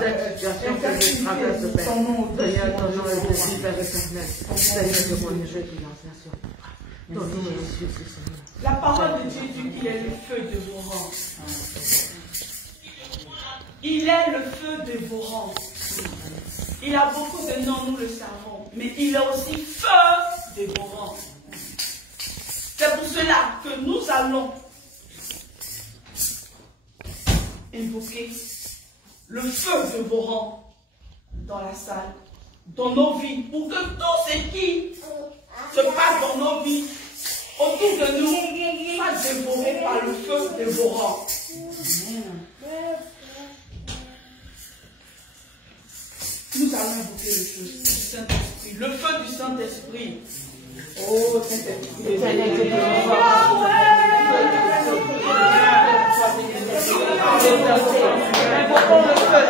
cette situation que je traverse, Père. Seigneur, ton nom est béni, Père éternel. Seigneur, je connais, je prie dans cette nation. Ton nom est Jésus, Seigneur. La parole de Dieu dit qu'il est le feu dévorant. Il est le feu dévorant. Il a beaucoup de noms, nous le savons. Mais il est aussi feu dévorant. C'est pour cela que nous allons invoquer le feu dévorant dans la salle, dans nos vies, pour que tout ce qui se passe dans nos vies, autour de nous, soit dévoré par le feu dévorant. Nous allons invoquer le feu du Saint-Esprit, le feu du Saint-Esprit. Oh, Saint-Esprit. Invoquons le feu,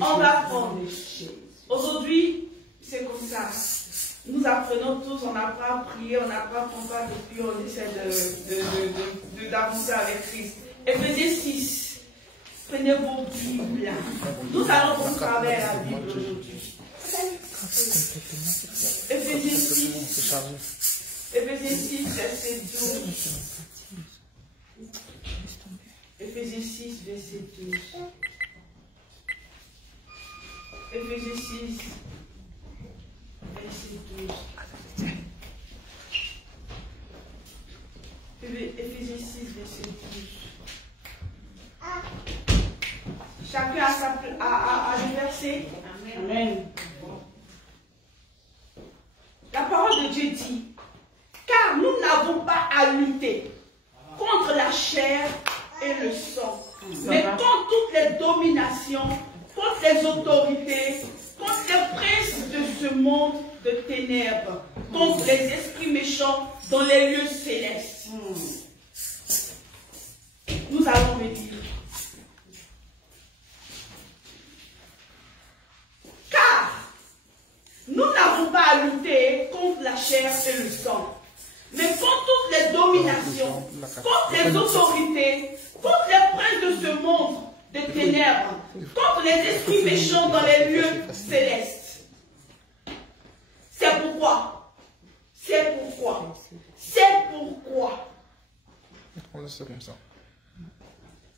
On va prendre. Aujourd'hui, c'est comme ça. Nous apprenons tous, on apprend à prier, on apprend à combattre et puis on essaie d'avancer avec Christ. Éphésiens 6. Prenez vos Bibles. Nous allons au travers la Bible aujourd'hui. Éphésiens 6. Éphésiens 6, verset 12. Éphésiens 6, verset 12. Éphésiens 6, verset 12. Éphésiens 6, verset 12. Chacun a le verset. Amen. La parole de Dieu dit, car nous n'avons pas à lutter contre la chair et le sang, mais contre toutes les dominations, contre les autorités, contre les princes de ce monde de ténèbres, contre les esprits méchants dans les lieux célestes. Nous allons méditer. Car nous n'avons pas à lutter contre la chair et le sang, mais contre toutes les dominations, contre les autorités, contre les princes de ce monde de ténèbres, contre les esprits méchants dans les lieux célestes. C'est pourquoi,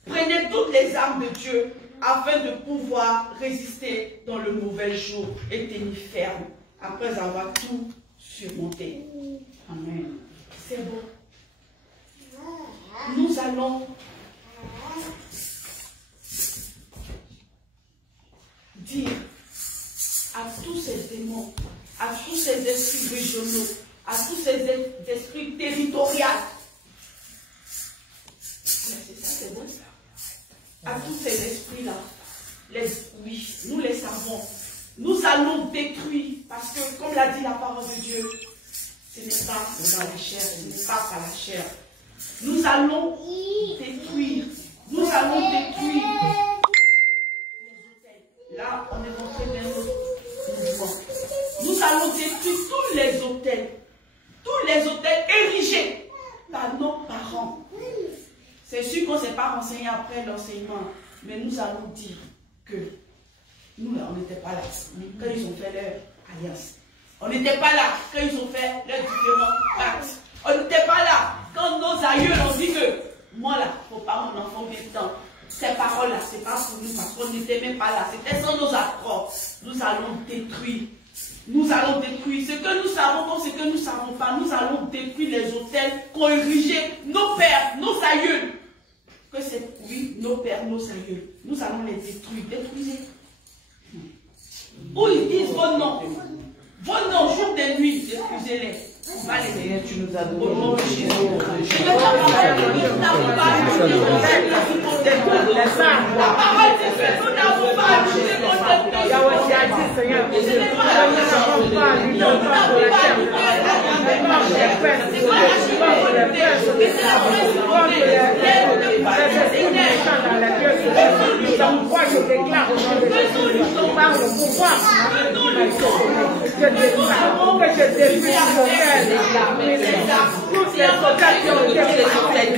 prenez toutes les armes de Dieu afin de pouvoir résister dans le mauvais jour et tenir ferme après avoir tout surmonté. Amen. C'est bon. Nous allons dire à tous ces démons, à tous ces esprits régionaux, à tous ces esprits territoriaux, c'est ça, c'est bon. À tous ces esprits-là, oui, nous les savons. Nous allons détruire, parce que, comme l'a dit la parole de Dieu, ce n'est pas dans la chair, ce n'est pas par la chair. Nous allons détruire les hôtels. Là, on est rentré dans notre mouvement. Nous allons détruire tous les hôtels érigés par nos parents. C'est sûr qu'on ne s'est pas renseigné après l'enseignement, mais nous allons dire que nous, on n'était pas là quand ils ont fait leur alliance. On n'était pas là quand ils ont fait leurs différents actes. On n'était pas là quand nos aïeux ont dit que moi là, il ne faut pas mon enfant vivre dans ces paroles-là, ce n'est pas pour nous parce qu'on n'était même pas là. C'était sans nos accords. Nous allons détruire. Nous allons détruire ce que nous savons comme ce que nous ne savons pas. Nous allons détruire les hôtels qu'ont érigés nos pères, nos aïeux. Que c'est, oui, nos pères, nos aïeux. Nous allons les détruire. Détruisez. Où ils disent vos noms. Vos noms, jour et nuit, détruisez-les. On va les aider. Tu nous as donné. Au nom de Jésus. Je ne t'en pas. Nous n'avons pas à lutter contre tes noms. La parole dit que nous n'avons pas à lutter contre tes noms. Ce n'est pas la lutte. Nous n'avons pas à lutter. C'est pas la spiritualité. Mais c'est la principauté. Moi, je déclare au nom de Jésus, par le pouvoir, je déclare que je détruis toutes les hôtels qui ont été faits.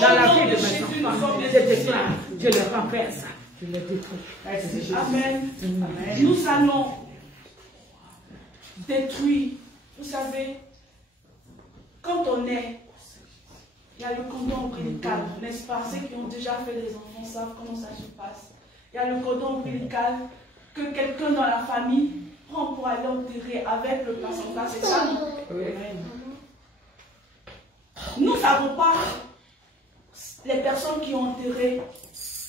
Dans la vie de mes enfants, je déclare, je le renverse, je le détruis. Amen. Nous allons détruire. Vous savez, quand on est, il y a le cordon ombilical, n'est-ce pas? Ceux qui ont déjà fait des enfants savent comment ça se passe. Il y a le cordon ombilical que quelqu'un dans la famille prend pour aller enterrer avec le placenta, c'est ça? Oui. Nous ne savons pas les personnes qui ont enterré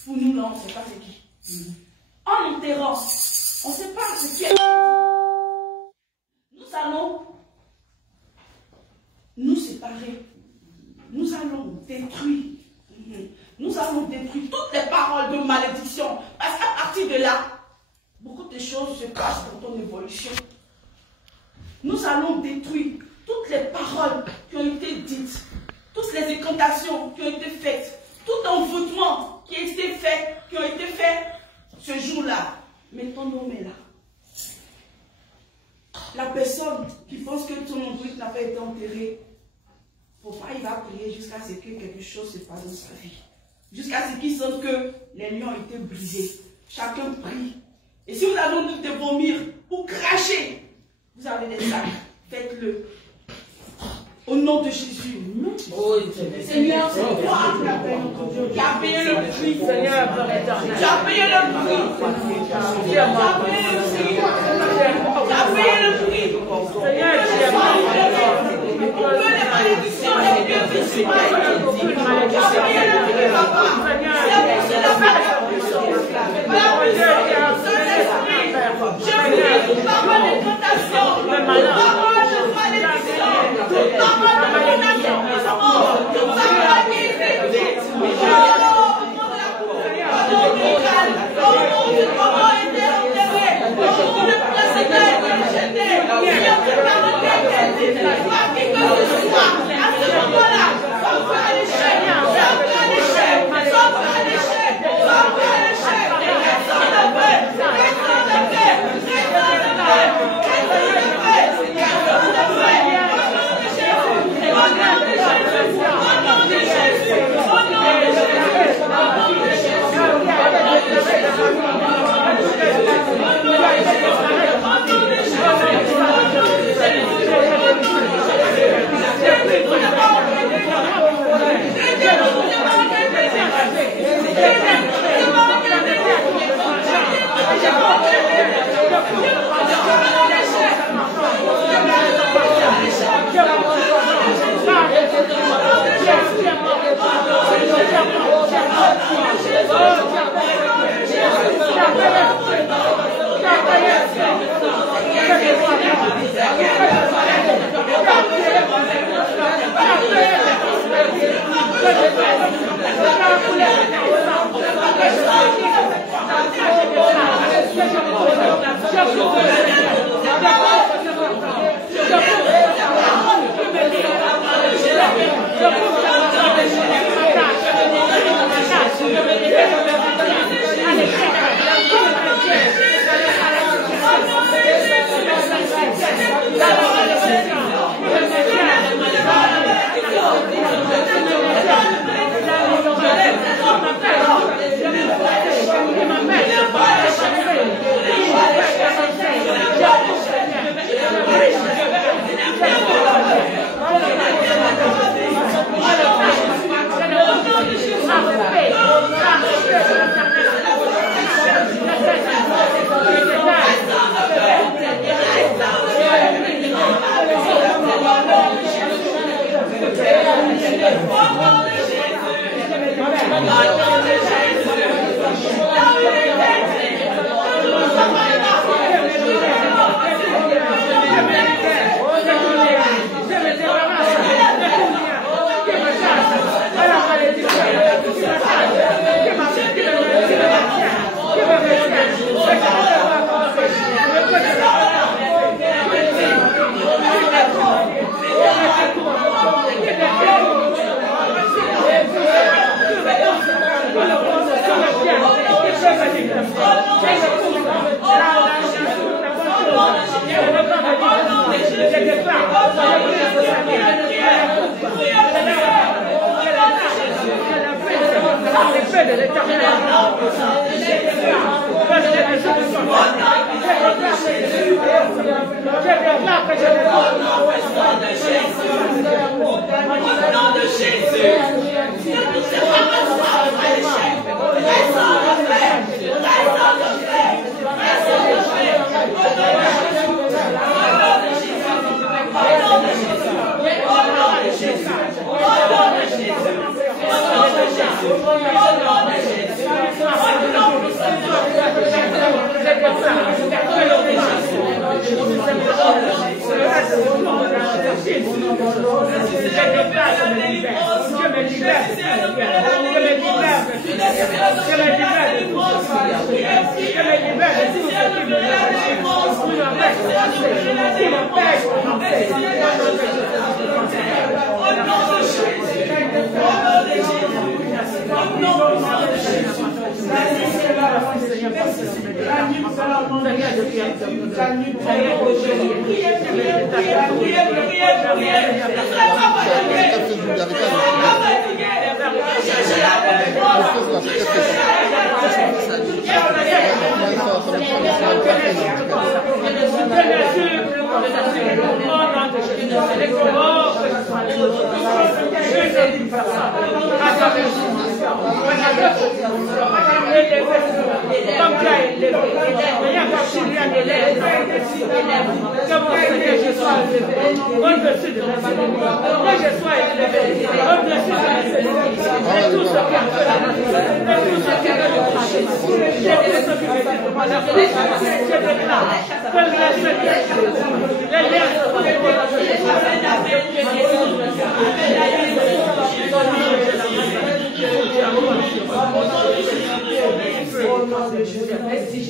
pour nous, là, on ne sait pas c'est qui. En enterrant, on ne sait pas ce qui est. Nous allons nous séparer. Nous allons détruire. Nous allons détruire toutes les paroles de malédiction. Parce qu'à partir de là, beaucoup de choses se passent dans ton évolution. Nous allons détruire toutes les paroles qui ont été dites, toutes les incantations qui ont été faites, tout envoûtement qui a été fait, qui ont été faits ce jour-là. Mais ton nom est là. La personne qui pense que ton ombilic n'a pas été enterré, il va prier jusqu'à ce que quelque chose se passe dans sa vie. Jusqu'à ce qu'il sente que les liens ont été brisés. Chacun prie. Et si vous avez envie de vomir ou cracher, vous avez des sacs, faites-le. Au nom de Jésus. Oh, Seigneur, c'est toi qui as payé le prix. Seigneur, tu as payé le prix. Tu as payé le prix. Tu as payé le prix. Pour que les malédictions les pieds puissent tu as payé le prix, papa. C'est la je prie toute parole de tentation, toute parole de malédiction, toute parole de condamnation, toute parole qui est écrite. Comment était enterré, comment le placenta était jeté, il y a plus parole qui est pas qui que ce soit, à ce moment-là, on peut aller l'échec, on peut aller l'échec, on peut aller l'échec, on peut aller l'échec, personne ne peut, personne ne peut, personne ne peut, personne ne peut, personne ne peut, au nom de Jésus, au nom de Jésus, au nom de Jésus, au nom de Jésus, au nom de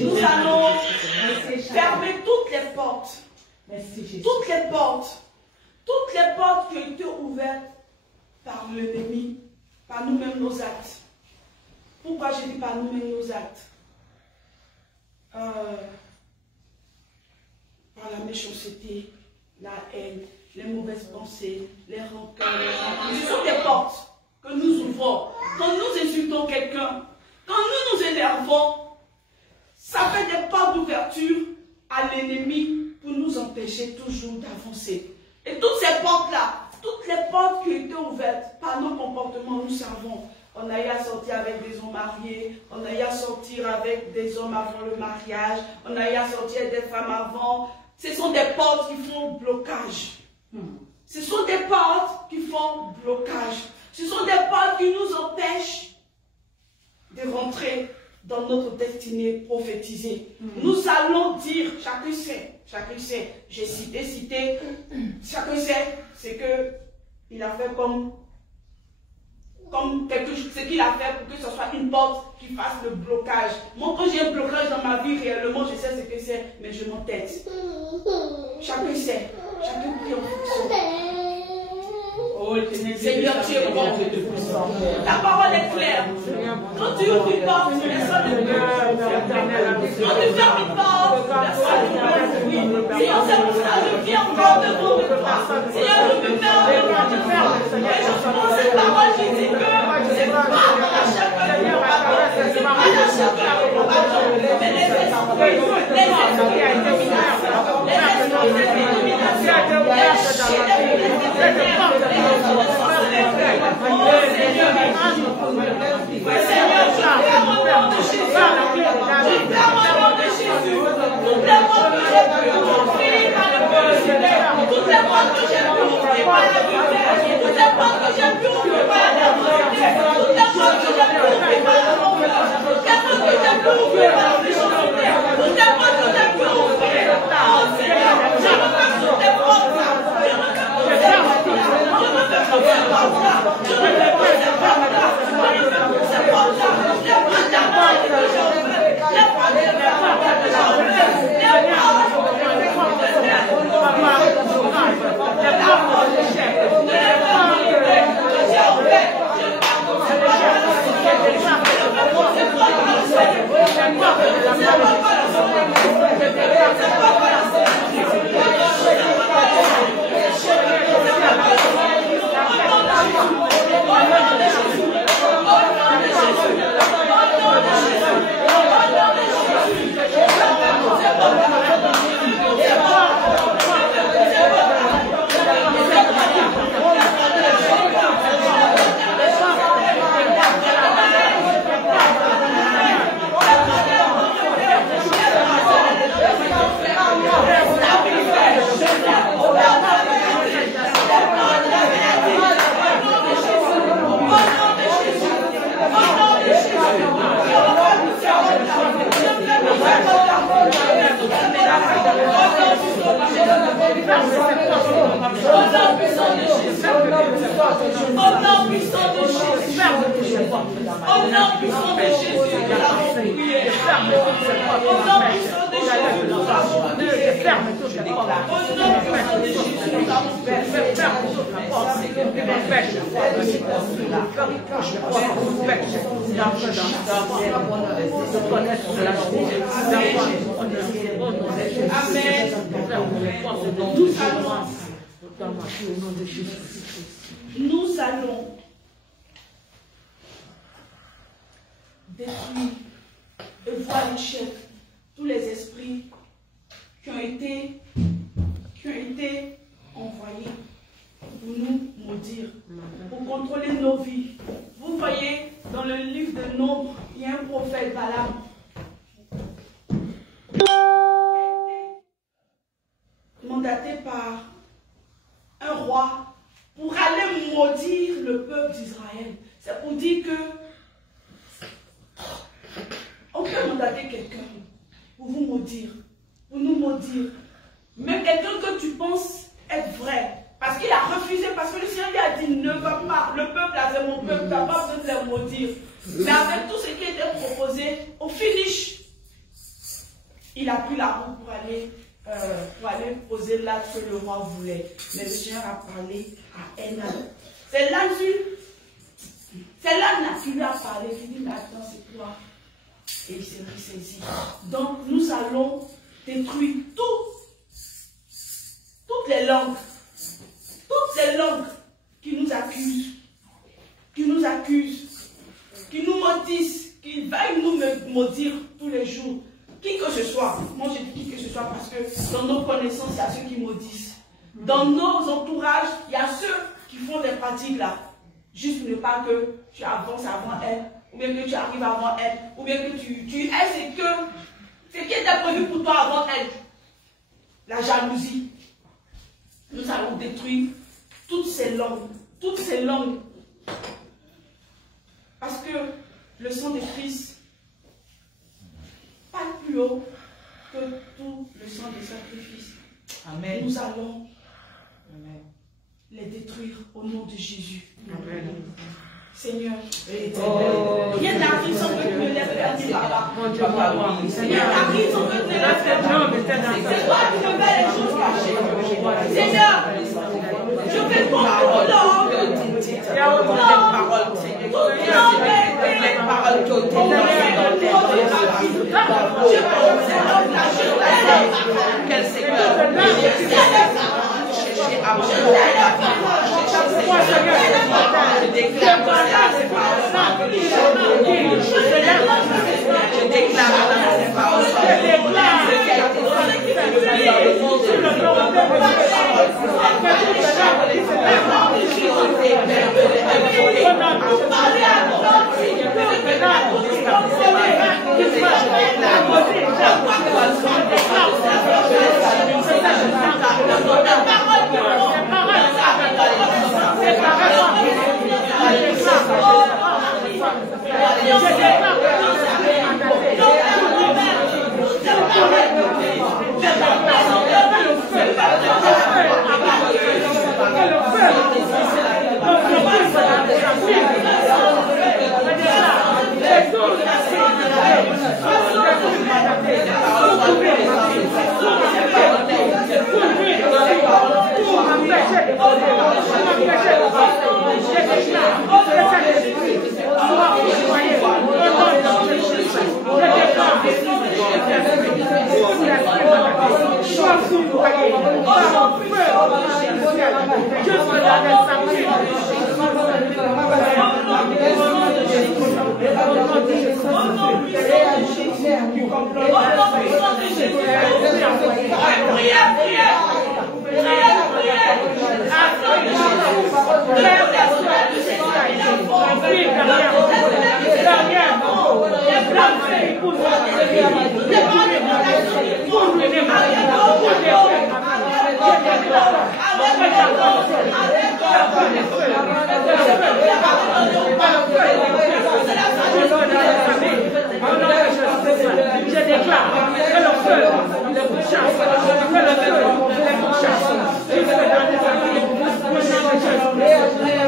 Nous allons fermer toutes les portes. Toutes les portes. Toutes les portes qui ont été ouvertes par l'ennemi, par nous-mêmes nos actes. Pourquoi je dis par nous-mêmes nos actes? Par la méchanceté, la haine, les mauvaises pensées, les rancœurs, ce sont des portes que nous ouvrons. Quand nous insultons quelqu'un, quand nous nous énervons, ça fait des portes d'ouverture à l'ennemi pour nous empêcher toujours d'avancer. Et toutes ces portes-là, toutes les portes qui étaient ouvertes par nos comportements, nous savons. On a eu à sortir avec des hommes mariés, on a eu à sortir avec des hommes avant le mariage, on a eu à sortir avec des femmes avant. Ce sont des portes qui font blocage. Ce sont des portes qui font blocage. Ce sont des portes qui nous empêchent de rentrer dans notre destinée prophétisée. Nous allons dire, chacun sait, j'ai cité, chacun sait, c'est que il a fait comme quelque chose, ce qu'il a fait pour que ce soit une porte qui fasse le blocage. Moi, quand j'ai un blocage dans ma vie, réellement, je sais ce que c'est, mais je m'entête. Chacun sait, chacun prie en fonction. Oh, Seigneur, tu es bon. Ta parole est claire. Quand tu ouvres une porte, personne ne peut. Quand tu fermes une porte, personne ne peut. Seigneur, c'est pour ça que je viens encore devant toi. Seigneur, je me mets en devant de toi. Et je prends cette parole qui dit que c'est pas dans chacun de nos paroles, c'est pas dans chacun de nos paroles, mais les esprits Au nom puissant de Jésus. Au nom puissant de Jésus, nous avons prié. Au nom puissant de Jésus, nous avons prié. Au nom puissant de Jésus, nous avons Amen. Nous allons détruire et voir l'échec tous les esprits qui ont été envoyés pour nous maudire, pour contrôler nos vies. Vous voyez, dans le livre de Nombre, il y a un prophète Balaam qui a été mandaté par un roi pour aller maudire le peuple d'Israël. C'est pour dire que on peut mandater quelqu'un pour vous maudire, pour nous maudire. Même quelqu'un que tu penses être vrai. Parce qu'il a refusé, parce que le Seigneur lui a dit, ne va pas, le peuple avait mon peuple, tu n'as pas besoin de les maudire. Mais avec tout ce qui était proposé, au finish, il a pris la route pour aller poser l'acte que le roi voulait. Mais le Seigneur a parlé à Enan. C'est l'âne qui lui a parlé, qui dit, mais attends, c'est toi. Et il s'est ressaisi. Donc nous allons détruire toutes les langues qui nous accusent, qui nous maudissent, qui veulent nous maudire tous les jours. Qui que ce soit, moi je dis qui que ce soit parce que dans nos connaissances, il y a ceux qui maudissent. Dans nos entourages, il y a ceux qui font des pratiques là. Juste ne pas que tu avances avant elle, ou bien que tu arrives avant elle, ou bien que tu aies ce qui était prévu pour toi avant elle. La jalousie. Nous allons détruire toutes ces langues. Parce que le sang de Christ parle plus haut que tout le sang des sacrifices. Amen. Nous allons les détruire au nom de Jésus. Amen. Seigneur, rien n'arrive sans que tu me lèves vers dire là-bas. Rien n'arrive sans que tu me lèves vers dire. C'est toi qui me fais les choses cachées. Seigneur, je fais ton nom.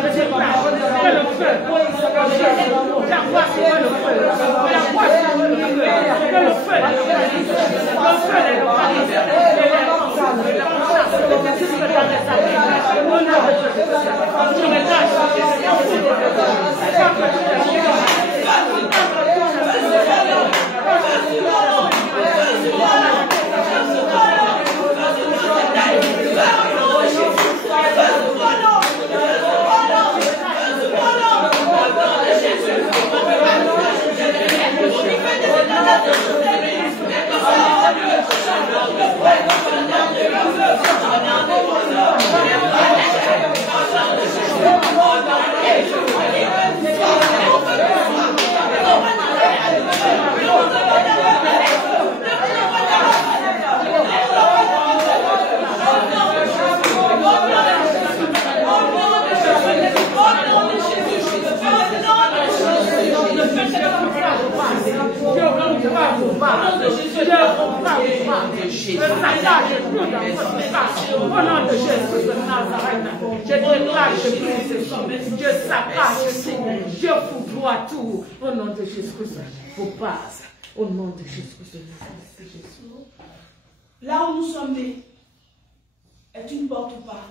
Je nom de Jésus, je saccage tout dans votre place. Au nom de Jésus de Nazareth, je déclare, je saccage tout, je foudroie tout. Au nom de Jésus-Christ, vos bases. Au nom de Jésus-Christ de Nazareth. Là où nous sommes nés est une porte ou pas?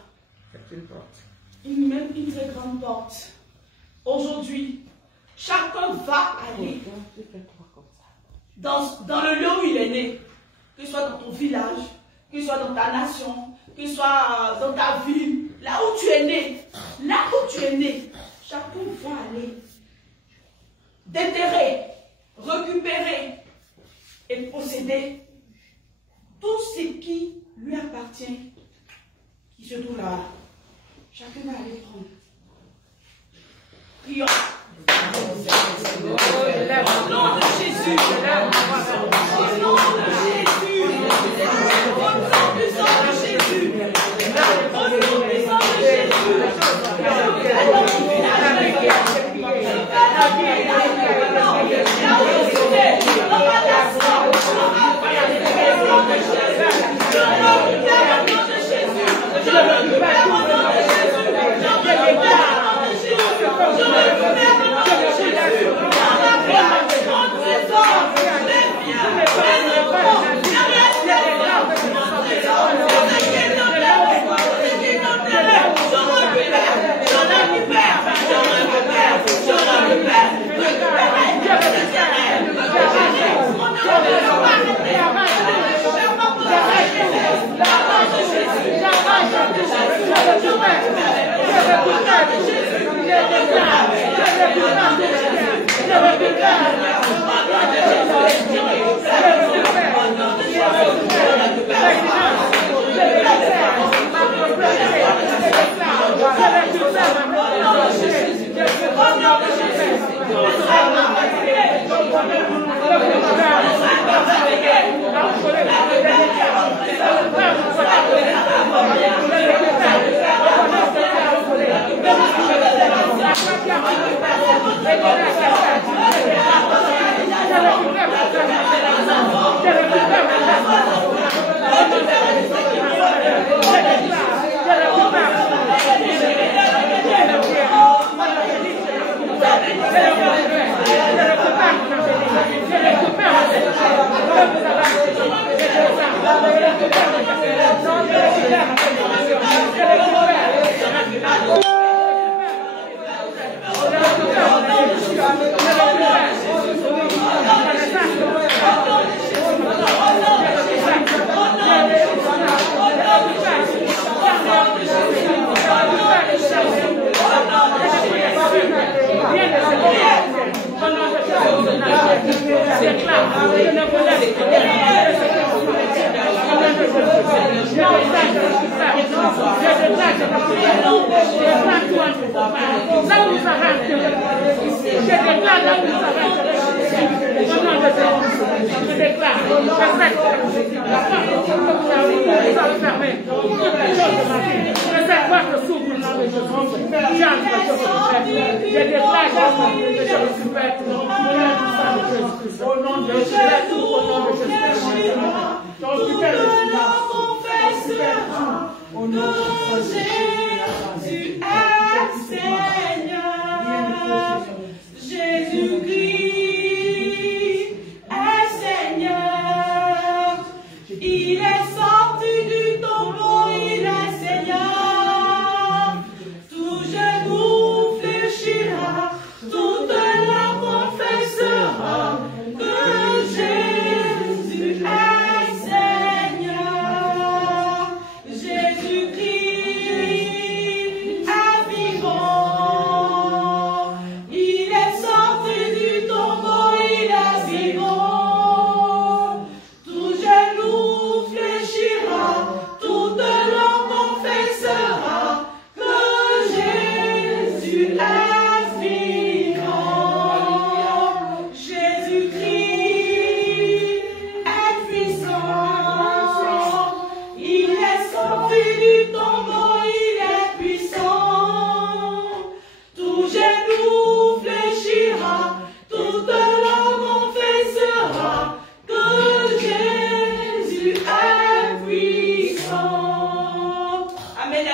C'est une porte. Même une très grande porte. Aujourd'hui, chacun va aller dans le lieu où il est né, que ce soit dans ton village, que ce soit dans ta nation, que ce soit dans ta ville, là où tu es né, chacun va aller déterrer, récupérer et posséder tout ce qui lui appartient, qui se trouve là. Chacun va aller prendre. Prions. Au nom de Jésus. Au nom de Jésus. Au nom puissant de Jésus. Au nom puissant de Jésus.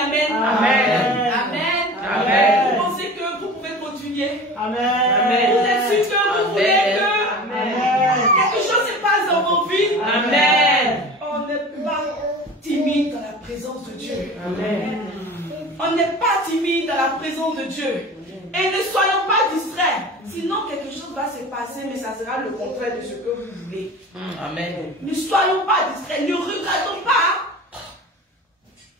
amen. Amen. Amen. Amen. Vous pensez que vous pouvez continuer? Amen. Vous êtes sûr que vous voulez que quelque chose se passe dans vos vies? Amen. On n'est pas timide dans la présence de Dieu. Amen. On n'est pas timide dans la présence de Dieu. Et ne soyons pas distraits. Sinon, quelque chose va se passer, mais ça sera le contraire de ce que vous voulez. Amen. Ne soyons pas distraits. Ne regardons pas.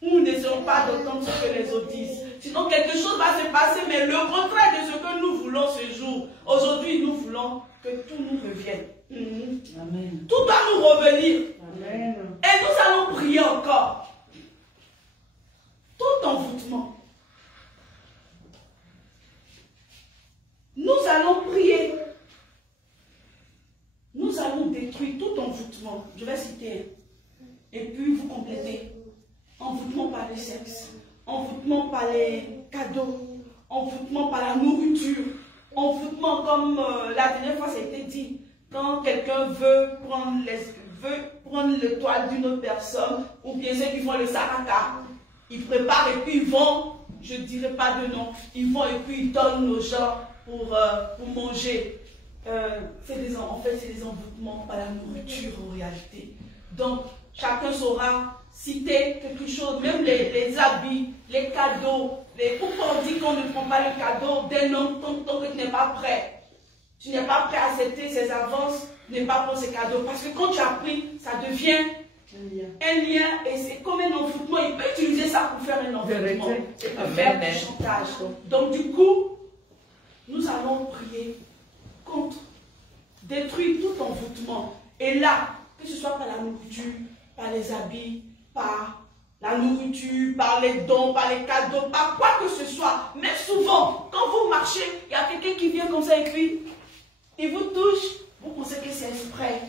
Nous n'essayons pas d'entendre ce que les autres disent. Sinon, quelque chose va se passer, mais le contraire de ce que nous voulons ce jour. Aujourd'hui, nous voulons que tout nous revienne. Amen. Tout doit nous revenir. Amen. Et nous allons prier encore. Tout envoûtement. Nous allons prier. Nous allons détruire tout envoûtement. Je vais citer. Et puis vous complétez. Envoûtement par le sexe. Envoûtement par les cadeaux. Envoûtement par la nourriture. Envoûtement comme la dernière fois ça a été dit. Quand quelqu'un veut prendre le toit d'une autre personne, ou bien ceux qui font le saraka, ils préparent et puis ils vont, je ne dirai pas de nom, ils vont et puis ils donnent aux gens pour manger. En fait, c'est des envoûtements par la nourriture en réalité. Donc, chacun saura citer quelque chose, même les habits, les cadeaux. Pourquoi on dit qu'on ne prend pas le cadeau d'un homme tant que tu n'es pas prêt? Tu n'es pas prêt à accepter ses avances, ne pas prendre ses cadeaux. Parce que quand tu as pris, ça devient un lien et c'est comme un envoûtement. Il peut utiliser ça pour faire un envoûtement. C'est pour faire du chantage. Donc du coup, nous allons prier contre, détruire tout envoûtement. Et là, que ce soit par la nourriture, par les habits, par la nourriture, par les dons, par les cadeaux, par quoi que ce soit. Mais souvent, quand vous marchez, il y a quelqu'un qui vient comme ça et puis il vous touche, vous pensez que c'est exprès.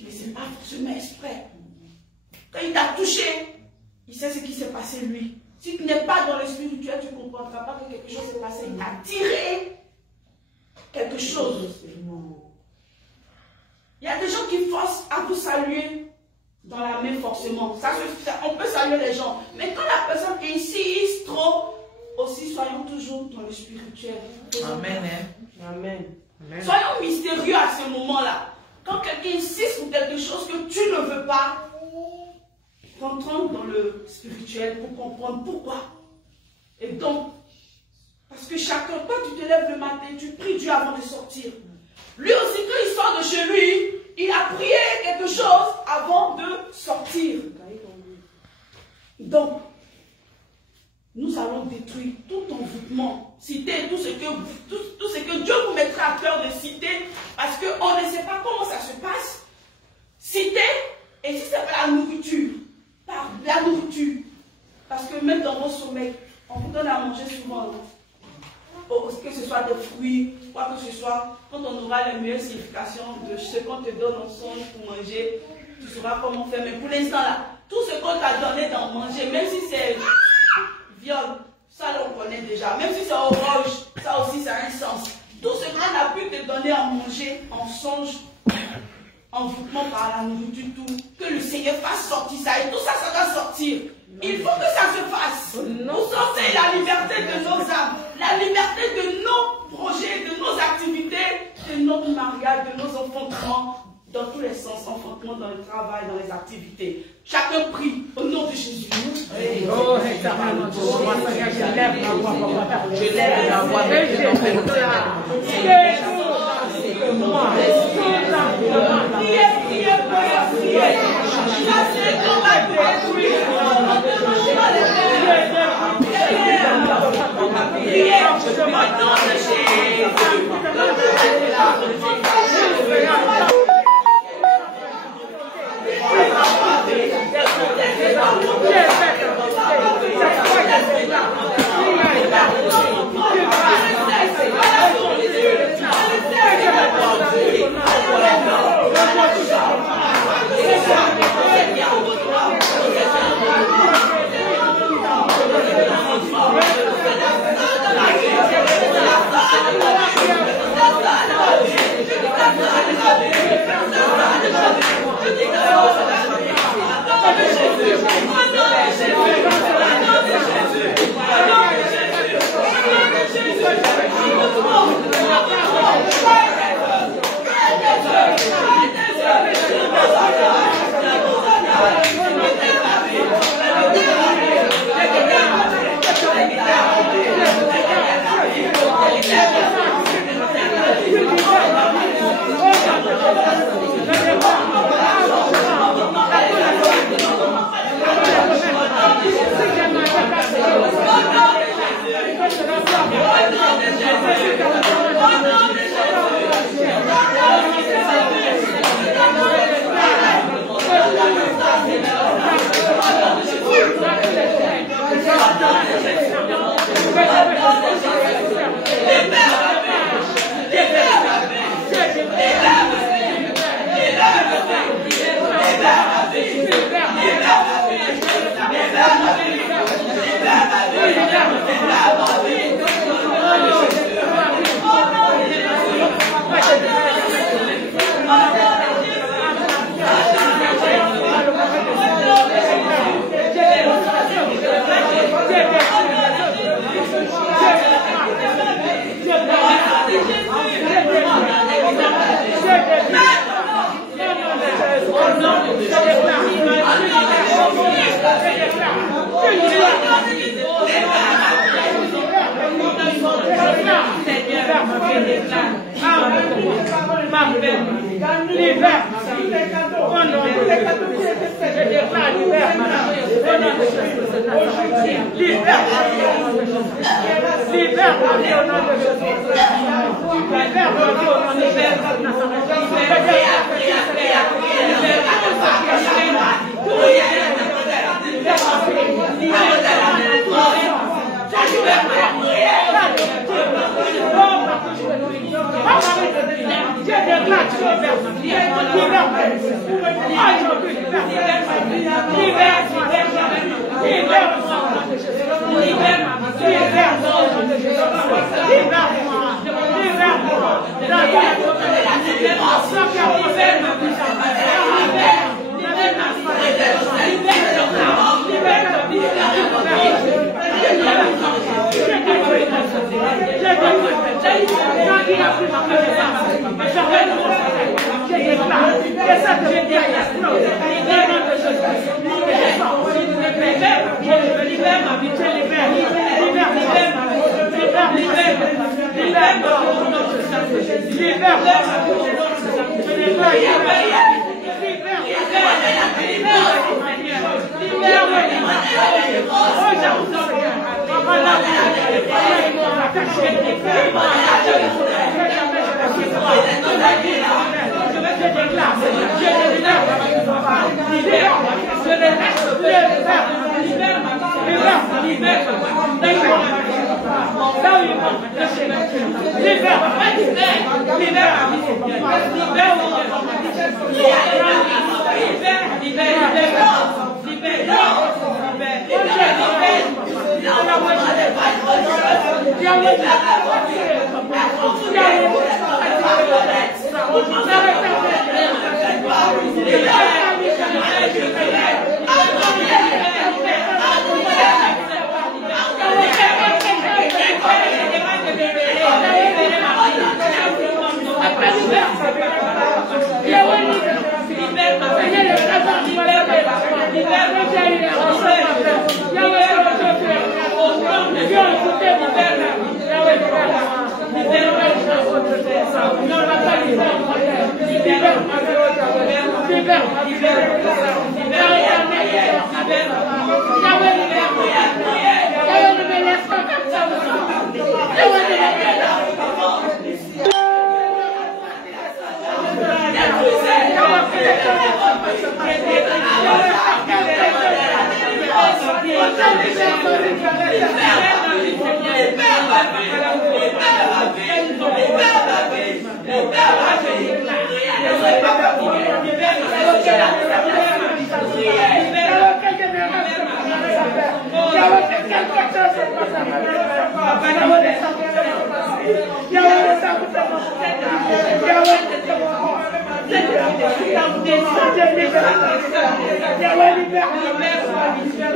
Mais ce n'est pas forcément exprès. Quand il t'a touché, il sait ce qui s'est passé lui. Si tu n'es pas dans le spirituel, tu ne comprendras pas que quelque chose s'est passé. Il t'a tiré quelque chose. Il y a des gens qui forcent à vous saluer dans la main forcément. On peut saluer les gens. Mais quand la personne insiste trop, aussi soyons toujours dans le spirituel. Amen. Amen. Soyons mystérieux à ce moment-là. Quand quelqu'un insiste pour quelque chose que tu ne veux pas, rentrons dans le spirituel pour comprendre pourquoi. Et donc, parce que chacun, toi tu te lèves le matin, tu pries Dieu avant de sortir. Lui aussi, quand il sort de chez lui, il a prié quelque chose avant de sortir. Donc, nous allons détruire tout envoûtement, citer tout ce que Dieu vous mettra à cœur de citer, parce qu'on ne sait pas comment ça se passe. Citer, et si c'est pas la nourriture, par la nourriture, parce que même dans vos sommeils, on vous donne à manger souvent, que ce soit des fruits, quoi que ce soit, quand on aura la meilleure signification de ce qu'on te donne en songe pour manger, tu sauras comment faire. Mais pour l'instant là, tout ce qu'on t'a donné d'en manger, même si c'est viol, ça on connaît déjà. Même si c'est orange, ça aussi ça a un sens. Tout ce qu'on a pu te donner à manger en songe, envoûtement par la nourriture, tout, que le Seigneur fasse sortir ça. Et tout ça, ça doit sortir. Il faut que ça se fasse. Nous sortons la liberté de nos âmes, la liberté de nos projets, de nos activités, de notre mariage, de nos enfantements, dans tous les sens, enfantement dans le travail, dans les activités. Chacun prie au nom de Jésus. Oh, je lève ma voix, papa. Je lève ma voix. Jésus.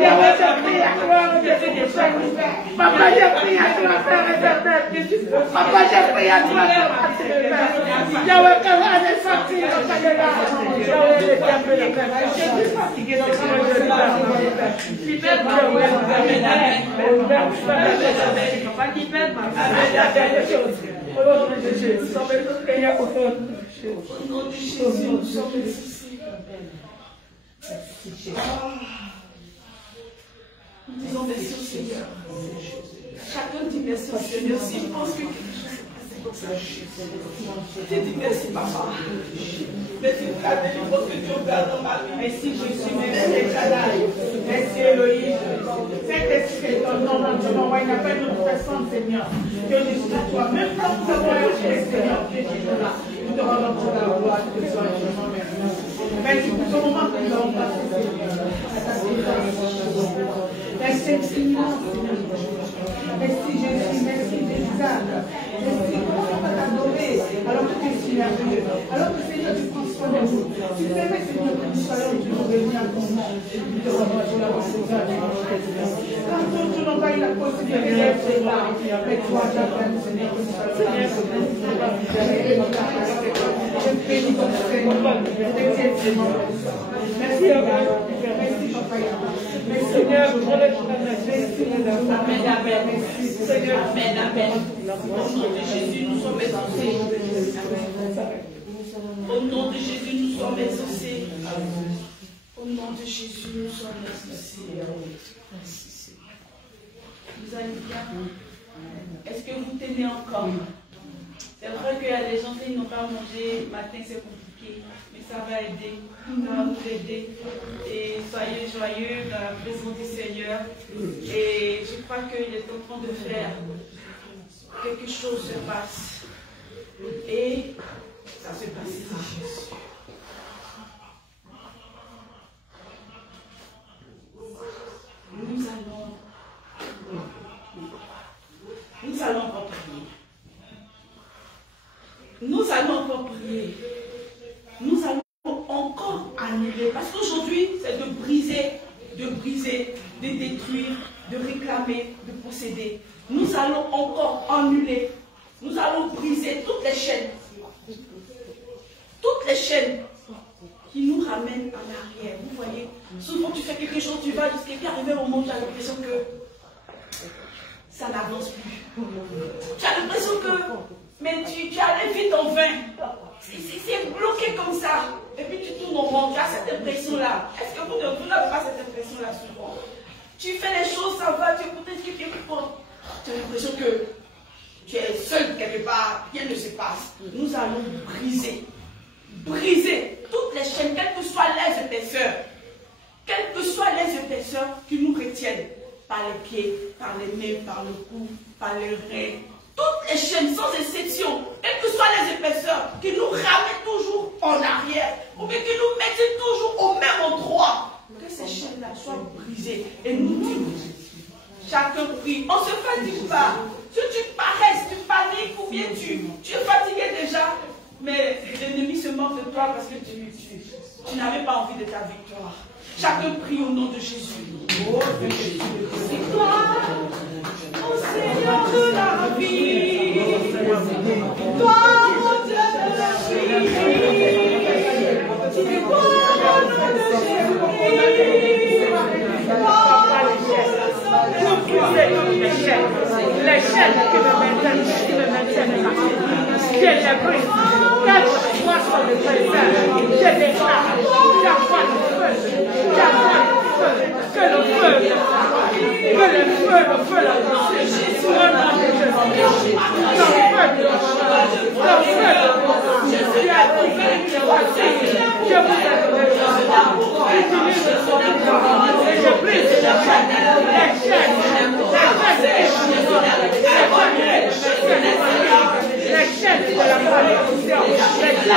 Yahweh, à toi, papa, j'ai prié à toi, Père éternel. Papa, j'ai prié à toi, Père éternel. Yahweh, que va les sortir, Yahweh, les capes, les capes. Je suis fatigué de ce que je libère, papa, libère ma au nom de Jésus, nous sommes priés au nom de Jésus. Au nom de Jésus, nous sommes exaucés. Nous disons merci au Seigneur. Chacun dit merci au Seigneur. S'il pense que quelque chose s'est passé comme ça, je dis merci, papa. Merci pour la délivrance que Dieu fait dans ma vie. Merci Jésus, merci Shaddai, merci Elohim. Saint-Esprit, ton nom, mon Dieu, m'envoie une appel de personne, Seigneur. Que Jésus à toi, même quand nous avons acheté, Seigneur, Jésus est là. Nous te rendons pour la gloire, que tu sois vraiment merci. Merci pour ce moment que nous avons passé, Seigneur. Merci infiniment, Seigneur. Merci Jésus, merci Jésus. Merci, comment on va t'adorer alors que tu es si merveilleux, alors que Seigneur tu prends soin de nous. Tu permets Seigneur que nous soyons toujours bénis à ton nom. Nous te rendons pour la Seigneur. Quand tu n'as pas eu la possibilité d'être là, mais toi tu as permis Seigneur que nous soyons bénis. Je bénis ton Seigneur. Merci merci Papa. Merci Seigneur pour le Amen, amen. Seigneur, amen, amen. Au nom de Jésus, nous sommes exaucés. Au nom de Jésus, nous sommes exaucés. Au nom de Jésus, nous sommes exaucés. Merci Seigneur. Vous allez bien? Est-ce que vous tenez encore? C'est vrai qu'il y a des gens qui n'ont pas mangé matin, c'est compliqué. Mais ça va aider, ça va vous aider. Et soyez joyeux dans la présence du Seigneur. Et je crois qu'il est en train de faire quelque chose se passe. Et ça se passe à Jésus. Nous allons encore prier. Nous allons encore prier. Nous allons encore annuler. Parce qu'aujourd'hui, c'est de briser, de détruire, de réclamer, de posséder. Nous allons encore annuler. Nous allons briser toutes les chaînes. Toutes les chaînes qui nous ramènent en arrière. Vous voyez, souvent tu fais quelque chose, tu vas jusqu'à arriver au moment où tu as l'impression que ça n'avance plus. Tu as l'impression que mais tu allais vite en vain. C'est bloqué comme ça. Et puis tu tournes au rond, tu as cette impression-là. Est-ce que vous n'avez pas cette impression-là souvent? Tu fais les choses, ça va, tu écoutes, tu as l'impression que tu es seul quelque part, rien ne se passe. Nous allons briser toutes les chaînes, quelles que soient les épaisseurs. Quelles que soient les épaisseurs qui nous retiennent. Par les pieds, par les mains, par le cou, par les reins. Toutes les chaînes, sans exception, quelles que soient les épaisseurs, qui nous ramènent toujours en arrière, ou bien qui nous mettent toujours au même endroit. Que ces chaînes-là soient brisées. Et nous disons, chacun prie. On ne se fatigue pas. Si tu paresses, tu paniques, ou bien tu es fatigué déjà, mais l'ennemi se moque de toi parce que tu n'avais pas envie de ta victoire. Chacun prie au nom de Jésus. Oh, c'est toi, ô Seigneur de la vie. Toi, mon Dieu de la vie. C'est toi, au nom de Jésus. Les chaînes qui me maintiennent là. Je les brise. Quelle soit son adversaire, je déclare. J'envoie le feu. J'envoie le feu. Que le feu le feu la Jésus. Au nom de Jésus. Tu as dit, je vous adore. Utilise son pouvoir. Et je brise les chaînes. Les chaînes de la malédiction, les chaînes de la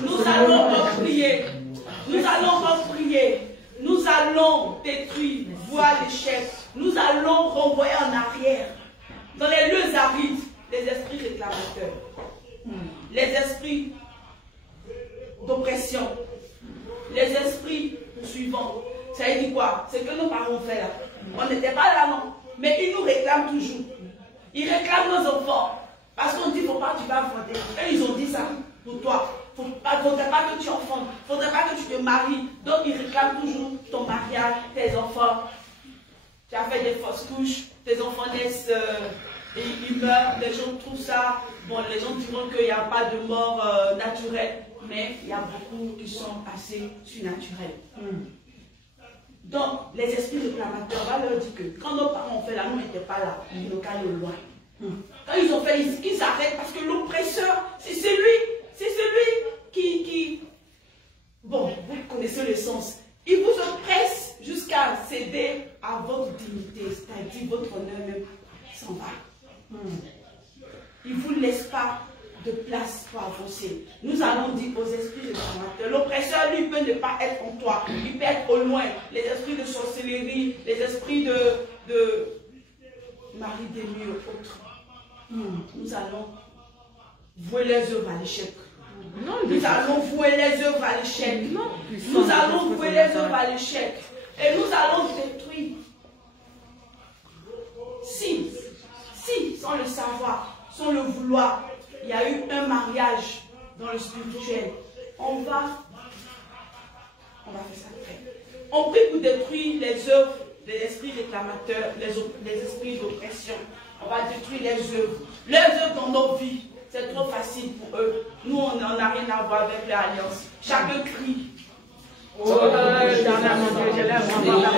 Nous allons prier. Nous allons prier. Nous allons détruire, voir l'échec. Nous allons renvoyer en arrière. Dans les lieux arides, les esprits réclamateurs, les esprits d'oppression, les esprits poursuivants. Ça veut dire quoi? C'est que nos parents ont fait là. On n'était pas là, non. Mais ils nous réclament toujours. Ils réclament nos enfants. Parce qu'on dit, il ne faut pas que tu vas affronter. Et ils ont dit ça pour toi. Il ne faudrait pas que tu enfantes. Il ne faudrait pas que tu te maries. Donc ils réclament toujours ton mariage, tes enfants. Tu as fait des fausses couches, tes enfants naissent et ils meurent. Les gens trouvent ça. Bon, les gens diront qu'il n'y a pas de mort naturelle. Mais il y a beaucoup qui sont assez surnaturels. Donc, les esprits réclamateurs, on va leur dire que quand nos parents ont fait là, nous n'étions pas là. Ils nous calent loin. Quand ils ont fait, ils arrêtent parce que l'oppresseur, c'est celui qui... Bon, vous connaissez le sens. Il vous oppresse jusqu'à céder à votre dignité, c'est-à-dire votre honneur même s'en va. Il ne vous laisse pas de place pour avancer. Nous allons dire aux esprits réclamateurs, l'oppresseur lui peut ne pas être en toi, il peut être au loin. Les esprits de sorcellerie, les esprits de mari d'ennemi ou autres. Nous allons vouer les œuvres à l'échec. Nous allons vouer les œuvres à l'échec. Nous allons vouer les œuvres à l'échec. Et nous allons détruire. Si, sans le savoir, sans le vouloir, il y a eu un mariage dans le spirituel, on va faire ça. On prie pour détruire les œuvres des esprits réclamateurs, les esprits d'oppression. On va détruire les œuvres dans nos vies. C'est trop facile pour eux. Nous, on n'en a rien à voir avec leur alliance. Chacun crie. Oh, dans la montagne, je lève mon bras,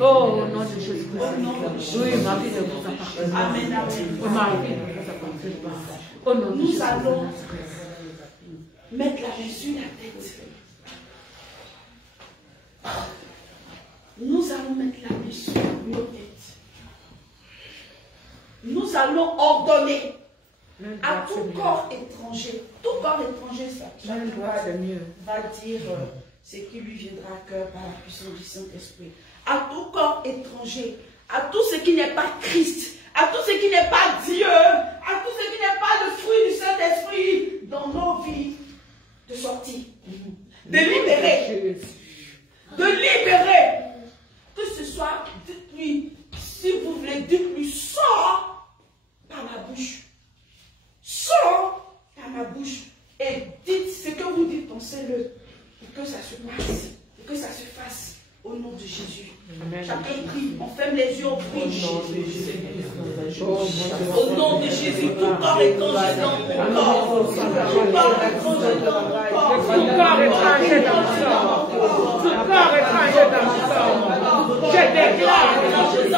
Oh, au nom de Jésus-Christ. Oui, ma vie ne vous appartient pas. Amen, amen. Ma vie ne vous appartient pas. Au nom de Nous Jésus. allons mettre la main sur la tête. Nous allons mettre la main sur nos têtes. Nous allons ordonner à tout corps étranger, ça va dire ce qui lui viendra à cœur par la puissance du Saint-Esprit. À tout corps étranger, à tout ce qui n'est pas Christ, à tout ce qui n'est pas Dieu, à tout ce qui n'est pas le fruit du Saint-Esprit dans nos vies, de sortir, de libérer, que ce soit, dites-lui, si vous voulez, dites-lui, sors par ma bouche. Sors par ma bouche et dites ce que vous dites, pensez-le, et que ça se passe, et que ça se fasse au nom de Jésus. Amen. Chacun prie, on ferme les yeux, on prie. Au nom de Jésus, tout corps étranger dans mon corps, tout corps étranger dans mon corps, Tout corps étranger dans mon corps, tout corps étranger dans mon corps, je déclare tout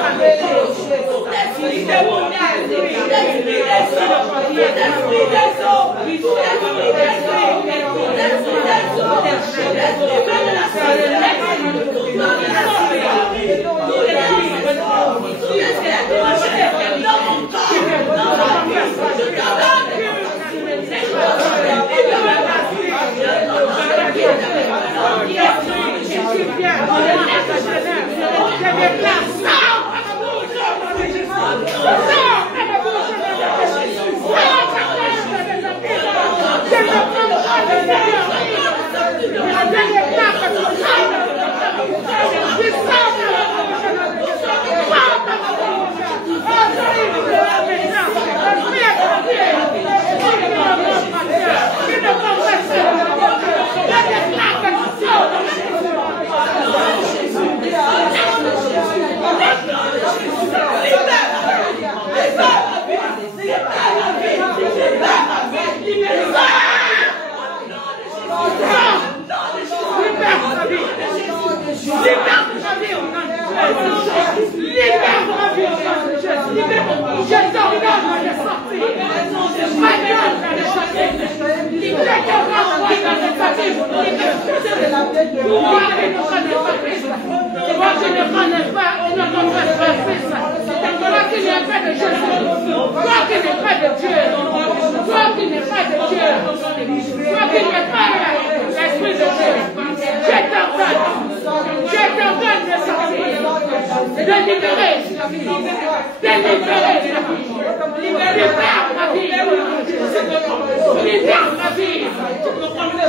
esprit démoniaque, tout esprit des eaux, tout esprit des eaux, tout esprit des eaux, tout esprit des eaux, tout esprit de la salle, tout de la délivrer la vie, délivrer la vie, libère ma vie, libère ma vie.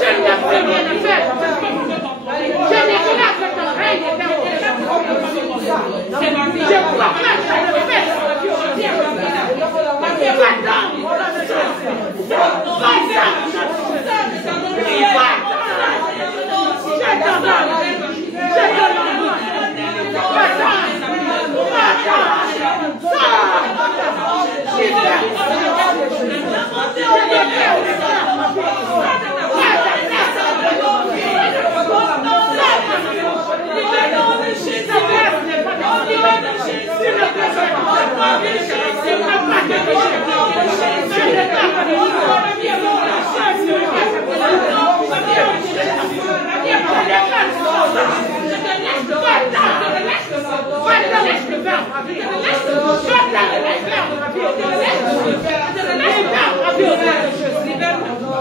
Je ne peux rien faire. Je déclare que ton règne est je proclame la fête.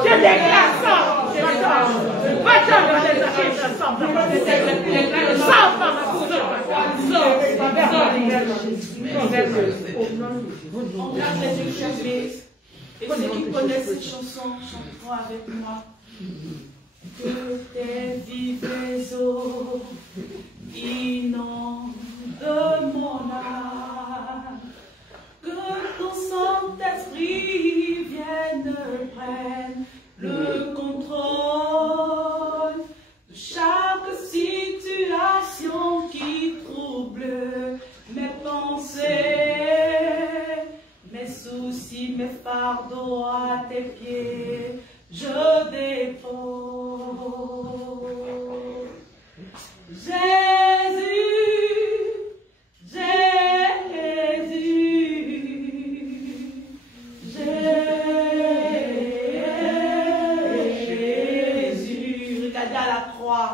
Je déclare ça. Et ceux qui connaissent cette chanson, chanteront avec moi. Que tes vives eaux inondent mon âme, que ton Saint-Esprit vienne prenne le contrôle de chaque situation qui trouble mes pensées, mes soucis, mes fardeaux à tes pieds, je dépose. Jésus, Jésus, regardez à la croix.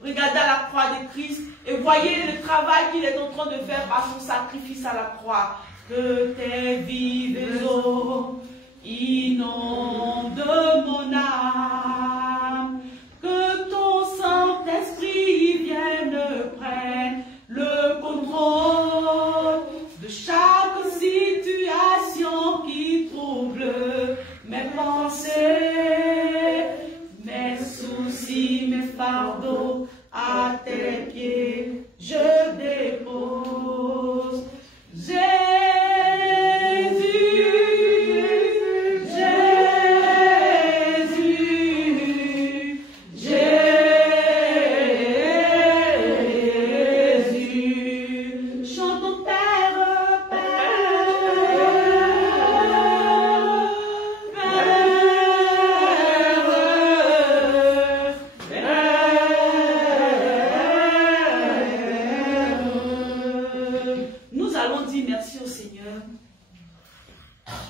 Regardez à la croix de Christ et voyez le travail qu'il est en train de faire par son sacrifice à la croix. Que tes vives eaux inondent mon âme, que ton Saint-Esprit vienne prenne le contrôle de chaque situation qui trouble mes pensées, mes soucis, mes fardeaux. À tes pieds, je dépose. Jésus, Jésus, Jésus. Chantons Père,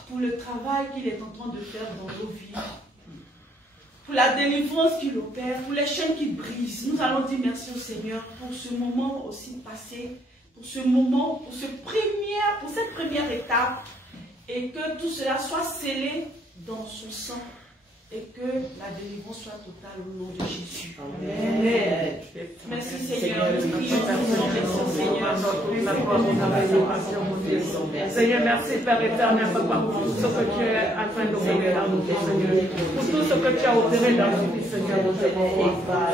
pour le travail qu'il est en train de faire dans nos vies, pour la délivrance qu'il opère, pour les chaînes qu'il brise. Nous allons dire merci au Seigneur pour ce moment aussi passé, pour ce moment, pour cette première étape, et que tout cela soit scellé dans son sang, et que la délivrance soit totale au nom de Jésus. Amen. Merci Seigneur. Seigneur, merci Père éternel, Papa, pour tout ce que tu es en train d'opérer dans nos vies, Seigneur. Pour tout ce que tu as opéré dans nos vies, Seigneur.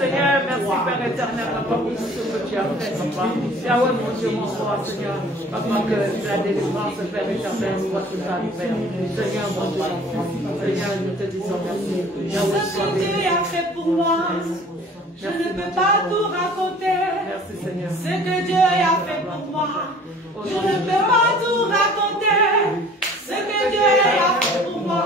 Seigneur, merci Père éternel, Papa, pour tout ce que tu as fait, Papa. Yahweh, mon Dieu, mon roi, Seigneur. Papa, que la délivrance, Père éternel, soit totale, Père. Seigneur, mon Dieu, Seigneur, nous te disons merci. Ce que Dieu a fait pour moi, je ne peux pas tout raconter. Merci Seigneur. Ce que Dieu a fait pour moi, je ne peux pas tout raconter. Ce que Dieu a fait pour moi,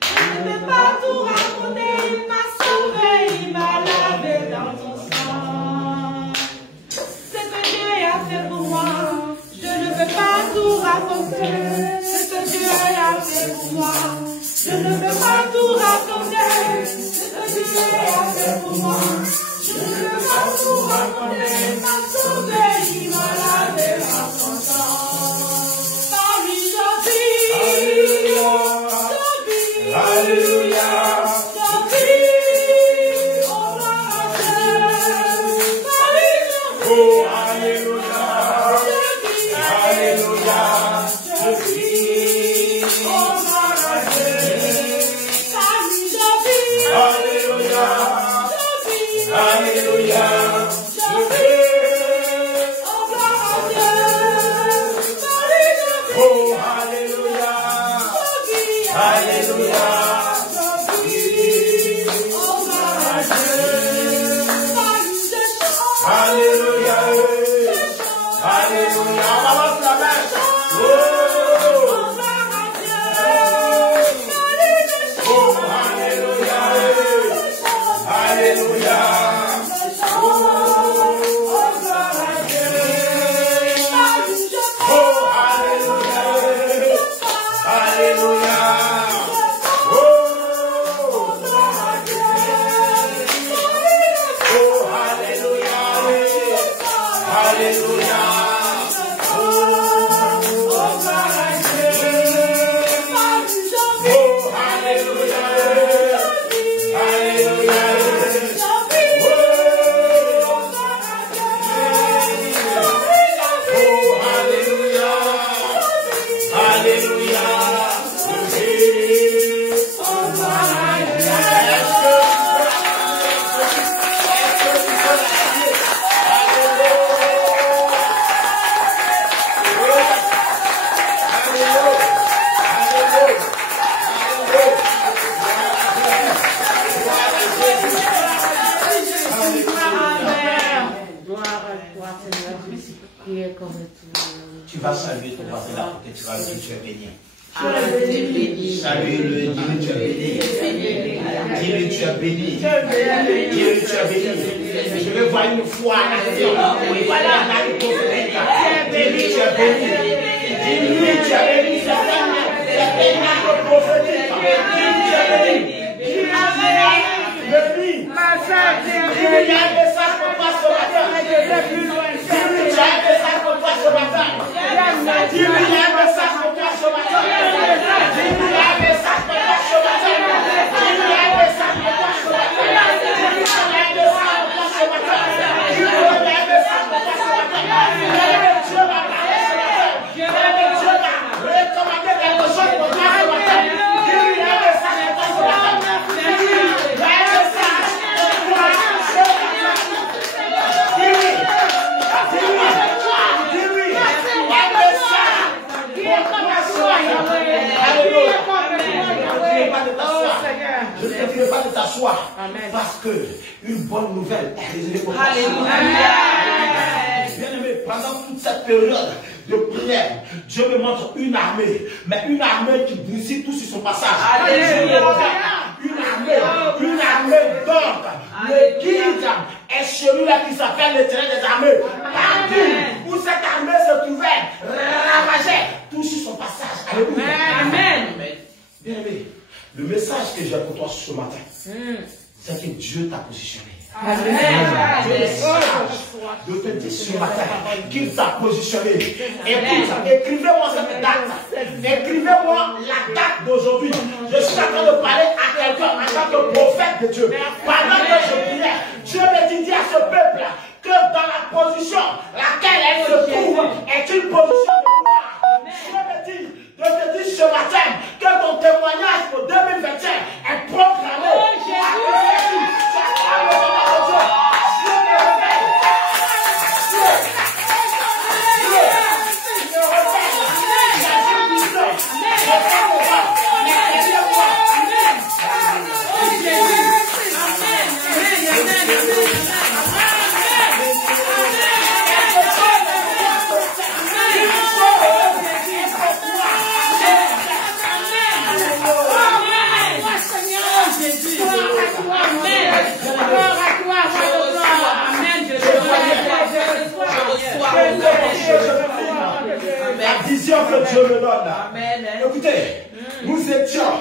je ne peux pas tout raconter. Il m'a sauvé, il m'a lavé dans son sang. Ce que Dieu a fait pour moi, je ne peux pas tout raconter. Ce que Dieu a fait pour moi, je ne peux pas tout raconter. Ce que Dieu a fait pour moi, je ne peux pas tout raconter. Il m'a sauvé, Tu vas saluer ton voisin et tu vas lui dire tu es béni. Salue-le, dis-lui tu es béni. Dis-lui tu es béni. Dis-lui tu es béni. Je vais voir une foi en action. Voilà un acte prophétique. Dis-lui tu es béni. Dis-lui tu es béni. C'est un acte prophétique. Dis-lui tu es béni. Dis-lui tu es béni. Il y a un message pour toi ce matin. Dis-lui tu as un message pour toi ce matin. Dis-lui il y a un message pour toi ce matin. Dis-lui il y a un message pour toi ce matin. Dis-lui il y a un message pour toi ce matin. Dis-lui il y a un message pour toi ce matin. Dis-lui il y a un message pour toi ce matin. Dieu va parler ce matin. Dieu va recommander quelque chose pour toi ce matin. Dis-lui il y a un message pour toi ce matin. Dis-lui il y a un message pour toi ce Je ne te dirai pas de t'asseoir parce que une bonne nouvelle est réservée pour toi. Bien-aimé, pendant toute cette période de prière, Dieu me montre une armée, mais une armée qui bousille tout sur son passage. Une armée d'ordre. Le guide est celui-là qui s'appelle l'Éternel des armées. Partout où cette armée se trouvait, ravageait tout sur son passage. Alléluia. Amen. Bien-aimé, le message que j'ai pour toi ce matin, c'est que Dieu t'a positionné. De te dire ce matin qu'il t'a positionné. Écoute, écrivez-moi cette date. Écrivez-moi la date d'aujourd'hui. Je suis en train de parler à quelqu'un en tant que prophète de Dieu. Pendant que je priais, Dieu me dit à ce peuple que dans la position laquelle elle se trouve est une position de gloire. Dieu me dit de te dire ce matin que ton témoignage pour 2021 est programmé. La vision que Dieu me donne. Écoutez, nous étions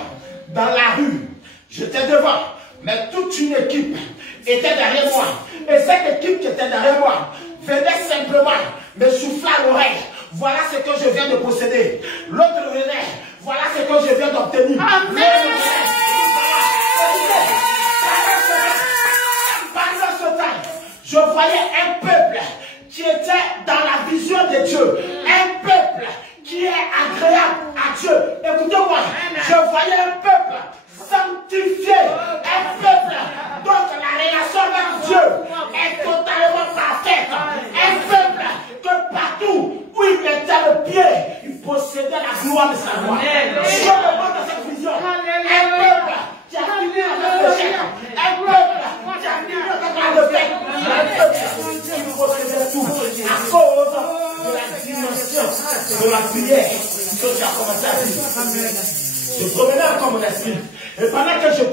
dans la rue. J'étais devant, mais toute une équipe était derrière moi. Et cette équipe qui était derrière moi venait simplement me souffler à l'oreille. Voilà ce que je viens de posséder. L'autre venait. Voilà ce que je viens d'obtenir. Pendant ce temps, je voyais un peuple qui était dans la vision de Dieu. Un peuple qui est agréable à Dieu. Écoutez-moi, je voyais un peuple sanctifié. Un peuple dont la relation avec Dieu est de la prière que tu as commencé à vivre. Je promenais encore mon esprit. Et pendant que je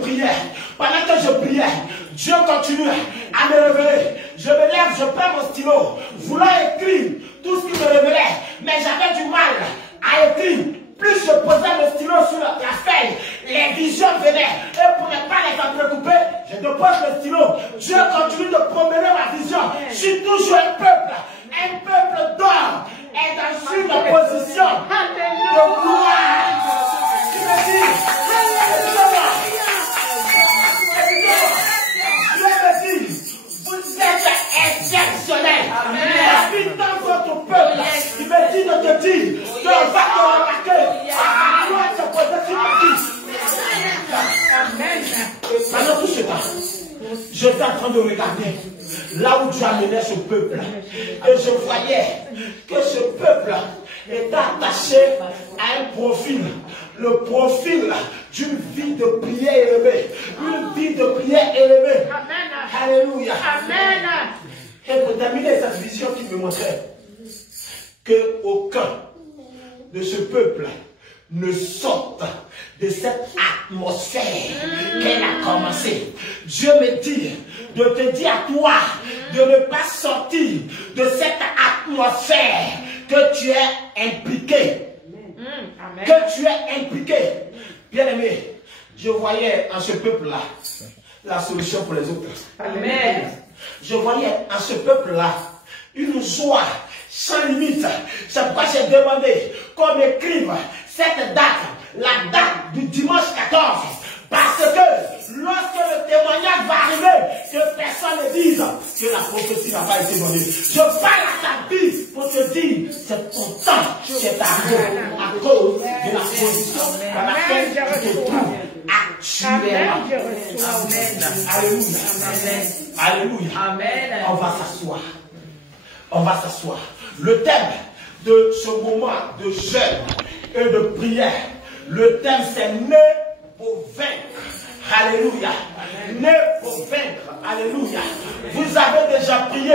priais, Dieu continue à me révéler. Je me lève, je prends mon stylo, voulant écrire tout ce qui me révélait. Mais j'avais du mal à écrire. Plus je posais le stylo sur la feuille, les visions venaient. Et pour ne pas les entrecouper, je dépose le stylo. Dieu continue de promener ma vision. Je suis toujours un peuple d'or. Et dans une position de gloire. Tu me dis, Dieu me dit, vous êtes exceptionnel. J'habite dans votre peuple. Il me dit de te dire qu'on va te remarquer. À te poser sur ma vie. Pendant tout ce temps, j'étais en train de regarder là où Dieu amenait ce peuple. Et je voyais que ce peuple était attaché à un profil. Le profil d'une vie de prière élevée. Une vie de prière élevée. Alléluia. Amen. Et pour terminer cette vision qui me montrait qu'aucun de ce peuple ne sorte de cette atmosphère qu'elle a commencé. Dieu me dit de te dire à toi de ne pas sortir de cette atmosphère que tu es impliqué. Que tu es impliqué. Bien aimé, je voyais en ce peuple-là la solution pour les autres. Amen. Je voyais en ce peuple-là une joie sans limite. C'est pourquoi j'ai demandé qu'on m'écrive cette date, la date du dimanche 14. Parce que lorsque le témoignage va arriver, que personne ne dise que la prophétie n'a pas été donnée. Je parle à ta vie pour te dire, c'est ton temps qui est arrivé à cause de la position dans laquelle tu te trouves actuellement. Alléluia. Alléluia. Amen. On va s'asseoir. On va s'asseoir. Le thème de ce moment de jeûne et de prière, le thème c'est né pour vaincre. Alléluia. Né pour vaincre. Alléluia. Vous avez déjà prié.